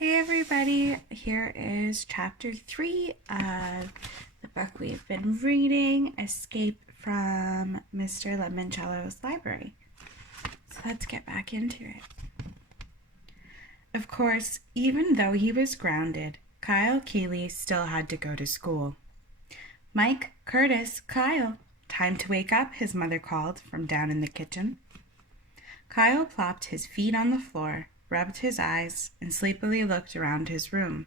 Hey everybody, here is chapter 3 of the book we've been reading, Escape from Mr. Lemoncello's Library. So let's get back into it. Of course, even though he was grounded, Kyle Keeley still had to go to school. Mike, Curtis, Kyle, time to wake up, his mother called from down in the kitchen. Kyle plopped his feet on the floor, rubbed his eyes, and sleepily looked around his room.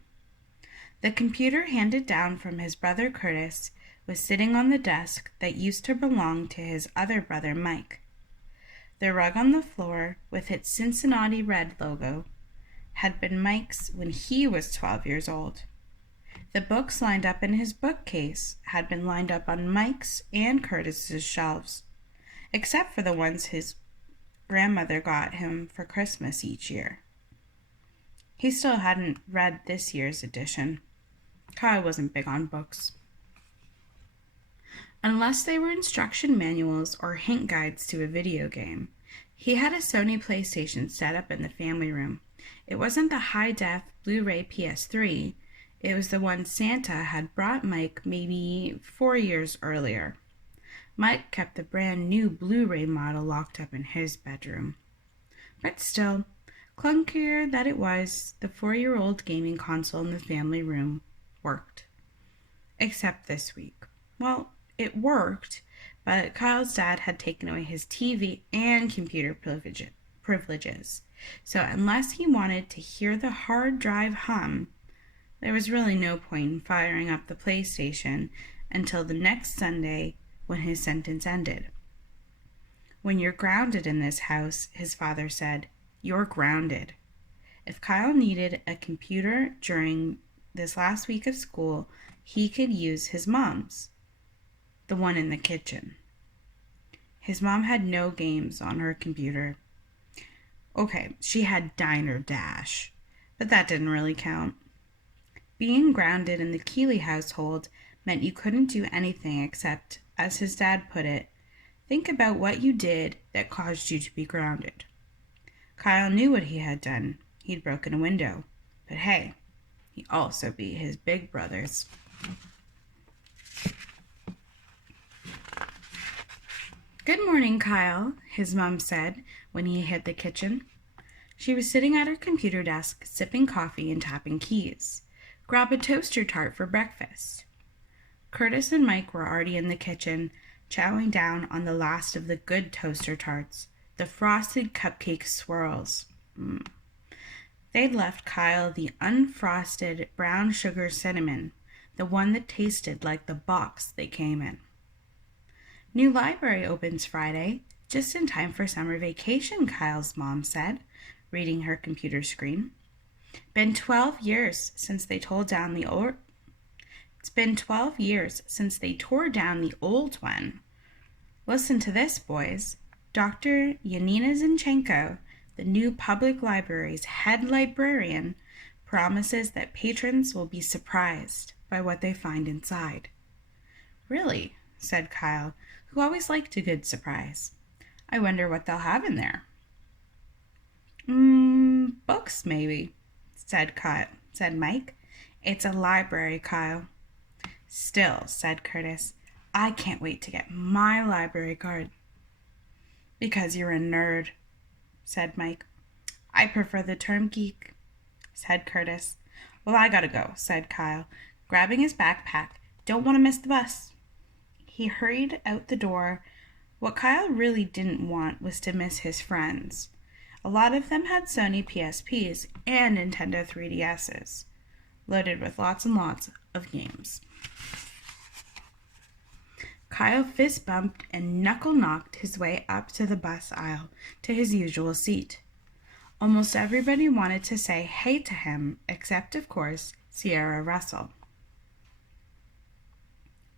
The computer handed down from his brother Curtis was sitting on the desk that used to belong to his other brother Mike. The rug on the floor, with its Cincinnati Red logo, had been Mike's when he was 12 years old. The books lined up in his bookcase had been lined up on Mike's and Curtis's shelves, except for the ones his grandmother got him for Christmas each year. He still hadn't read this year's edition. Kyle wasn't big on books. Unless they were instruction manuals or hint guides to a video game. He had a Sony PlayStation set up in the family room. It wasn't the high-def Blu-ray PS3. It was the one Santa had brought Mike maybe 4 years earlier. Mike kept the brand new Blu-ray model locked up in his bedroom. But still, clunkier that it was, the 4-year-old gaming console in the family room worked. Except this week. Well, it worked, but Kyle's dad had taken away his TV and computer privileges. So unless he wanted to hear the hard drive hum, there was really no point in firing up the PlayStation until the next Sunday when his sentence ended. When you're grounded in this house, his father said, you're grounded. If Kyle needed a computer during this last week of school, he could use his mom's, the one in the kitchen. His mom had no games on her computer. Okay, she had Diner Dash, but that didn't really count. Being grounded in the Keeley household meant you couldn't do anything except, as his dad put it, think about what you did that caused you to be grounded. Kyle knew what he had done. He'd broken a window. But hey, he also beat his big brothers. Good morning, Kyle, his mom said when he hit the kitchen. She was sitting at her computer desk, sipping coffee and tapping keys. Grab a toaster tart for breakfast. Curtis and Mike were already in the kitchen, chowing down on the last of the good toaster tarts, the frosted cupcake swirls. They'd left Kyle the unfrosted brown sugar cinnamon, the one that tasted like the box they came in. New library opens Friday, just in time for summer vacation, Kyle's mom said, reading her computer screen. Been 12 years since they tore down the old one. Listen to this, boys. Dr. Yanina Zinchenko, the new public library's head librarian, promises that patrons will be surprised by what they find inside. Really, said Kyle, who always liked a good surprise. I wonder what they'll have in there. Books, maybe, said Mike. It's a library, Kyle. Still, said Curtis, I can't wait to get my library card. Because you're a nerd, said Mike. I prefer the term geek, said Curtis. Well, I gotta go, said Kyle, grabbing his backpack. Don't want to miss the bus. He hurried out the door. What Kyle really didn't want was to miss his friends. A lot of them had Sony PSPs and Nintendo 3DSs, loaded with lots and lots of games. Kyle fist bumped and knuckle-knocked his way up to the bus aisle to his usual seat. Almost everybody wanted to say hey to him, except, of course, Sierra Russell.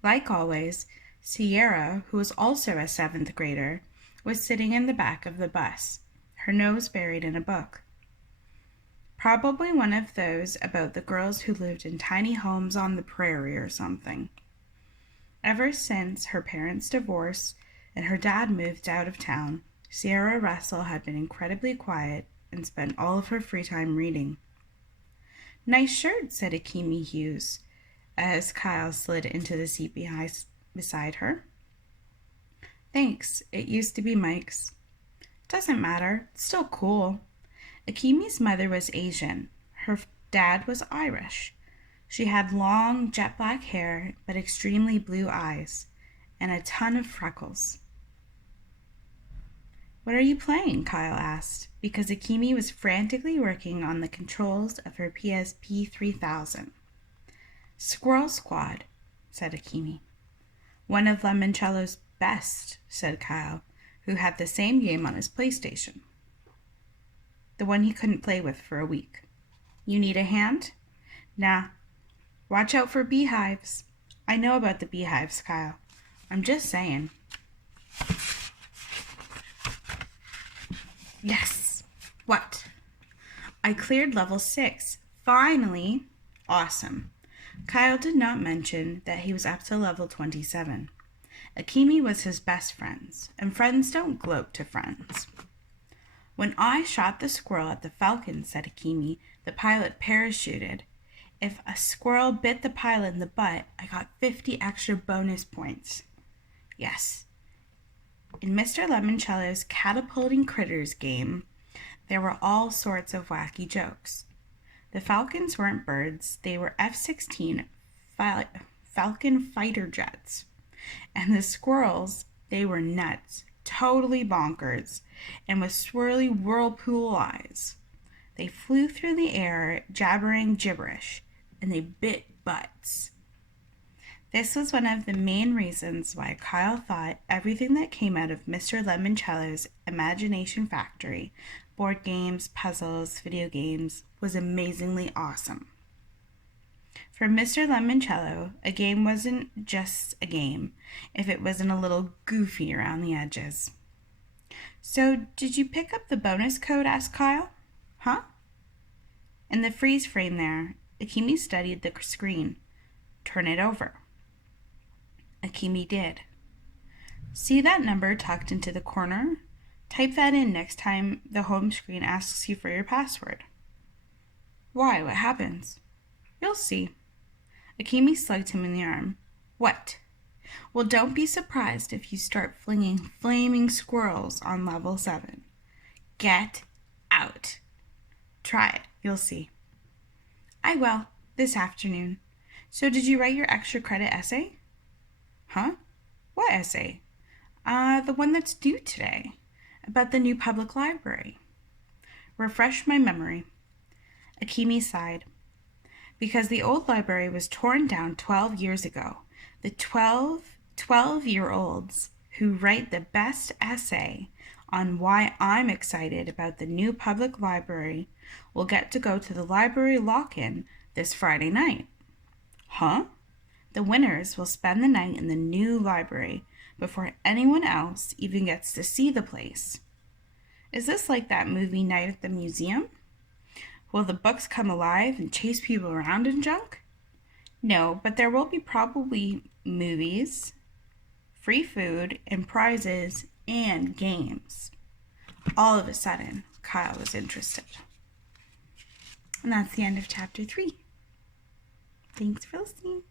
Like always, Sierra, who was also a 7th grader, was sitting in the back of the bus, her nose buried in a book. Probably one of those about the girls who lived in tiny homes on the prairie or something. Ever since her parents' divorce and her dad moved out of town, Sierra Russell had been incredibly quiet and spent all of her free time reading. Nice shirt, said Akimi Hughes, as Kyle slid into the seat beside her. Thanks, it used to be Mike's. Doesn't matter, it's still cool. Akimi's mother was Asian. Her dad was Irish. She had long, jet black hair, but extremely blue eyes, and a ton of freckles. What are you playing? Kyle asked, because Akimi was frantically working on the controls of her PSP 3000. Squirrel Squad, said Akimi. One of Lemoncello's best, said Kyle, who had the same game on his PlayStation. The one he couldn't play with for a week. You need a hand? Nah. Watch out for beehives. I know about the beehives, Kyle. I'm just saying. Yes. What? I cleared level 6. Finally. Awesome. Kyle did not mention that he was up to level 27. Akimi was his best friends, and friends don't gloat to friends. When I shot the squirrel at the falcon, said Akimi, the pilot parachuted. If a squirrel bit the pilot in the butt, I got 50 extra bonus points. Yes. In Mr. Lemoncello's Catapulting Critters game, there were all sorts of wacky jokes. The falcons weren't birds, they were F-16 Falcon fighter jets. And the squirrels, they were nuts, totally bonkers, and with swirly whirlpool eyes. They flew through the air, jabbering gibberish, and they bit butts. This was one of the main reasons why Kyle thought everything that came out of Mr. Lemoncello's Imagination Factory, board games, puzzles, video games, was amazingly awesome. For Mr. Lemoncello, a game wasn't just a game if it wasn't a little goofy around the edges. So, did you pick up the bonus code? Asked Kyle. Huh? In the freeze frame there, Akimi studied the screen. Turn it over. Akimi did. See that number tucked into the corner? Type that in next time the home screen asks you for your password. Why? What happens? You'll see. Akimi slugged him in the arm. What? Well, don't be surprised if you start flinging flaming squirrels on level 7. Get out. Try it. You'll see. I will, this afternoon. So did you write your extra credit essay? Huh? What essay? The one that's due today, about the new public library. Refresh my memory. Akimi sighed. Because the old library was torn down 12 years ago, the 12-year-olds who write the best essay on why I'm excited about the new public library will get to go to the library lock-in this Friday night. Huh? The winners will spend the night in the new library before anyone else even gets to see the place. Is this like that movie Night at the Museum? Will the books come alive and chase people around and junk? No, but there will be probably movies, free food, and prizes, and games. All of a sudden, Kyle was interested. And that's the end of chapter 3. Thanks for listening.